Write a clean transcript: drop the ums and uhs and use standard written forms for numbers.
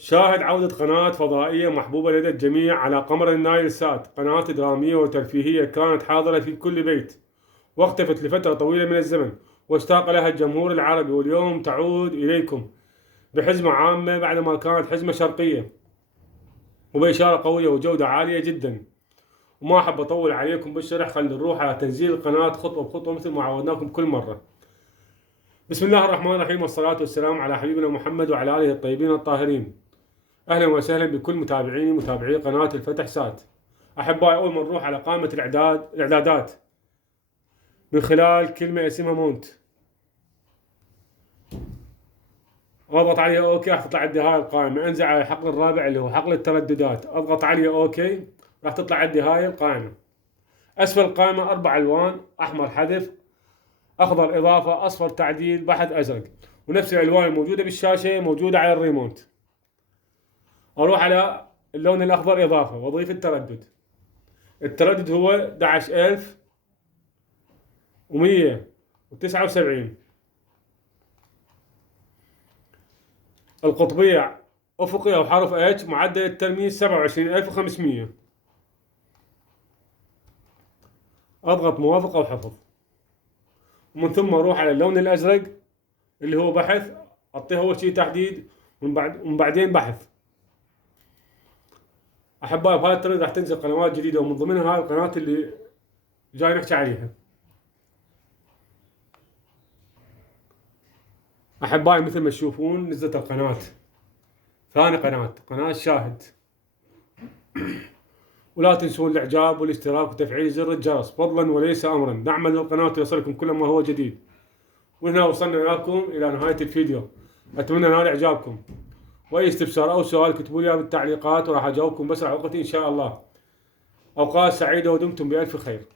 شاهد عودة قناة فضائية محبوبة لدى الجميع على قمر النايل سات. قناة درامية وترفيهية كانت حاضرة في كل بيت واختفت لفترة طويلة من الزمن، واشتاق لها الجمهور العربي، واليوم تعود إليكم بحزمة عامة بعدما كانت حزمة شرقية وبإشارة قوية وجودة عالية جدا. وما أحب أطول عليكم بالشرح، خلينا نروح على تنزيل القناة خطوة بخطوة مثل ما عودناكم كل مرة. بسم الله الرحمن الرحيم، والصلاة والسلام على حبيبنا محمد وعلى آله الطيبين الطاهرين. أهلا وسهلا بكل متابعي قناة الفتح سات. أحبائي، أول ما نروح على قائمة الإعدادات من خلال كلمة اسمها مونت، أضغط عليها أوكي راح تطلع عندي هاي القائمة. أنزل على الحقل الرابع اللي هو حقل الترددات، أضغط عليه أوكي راح تطلع عندي هاي القائمة. أسفل القائمة 4 ألوان: أحمر حذف، أخضر إضافة، أصفر تعديل، بحث، أزرق. ونفس الألوان الموجودة بالشاشة موجودة على الريموت. أروح على اللون الأخضر إضافة وأضيف التردد. التردد هو 11179. القطبية أفقي أو حرف H، معدل الترميز 27500. أضغط موافق أو حفظ، ومن ثم أروح على اللون الأزرق اللي هو بحث، أعطيه أول شيء تحديد ومن بعدين بحث. أحبائي، بهذا الطريقة راح تنزل قنوات جديدة، ومن ضمنها هاي القناة اللي جاي نحكي عليها. أحبائي، مثل ما تشوفون نزلت القناة، ثاني قناة شاهد. ولا تنسون الإعجاب والاشتراك وتفعيل زر الجرس فضلا وليس أمرا، نعمل للقناة يصلكم كل ما هو جديد. وهنا وصلنا لكم إلى نهاية الفيديو، أتمنى نال إعجابكم، وأي استفسار أو سؤال اكتبوا لي بالتعليقات وراح أجاوبكم بأسرع وقت إن شاء الله. أوقات سعيدة ودمتم بألف خير.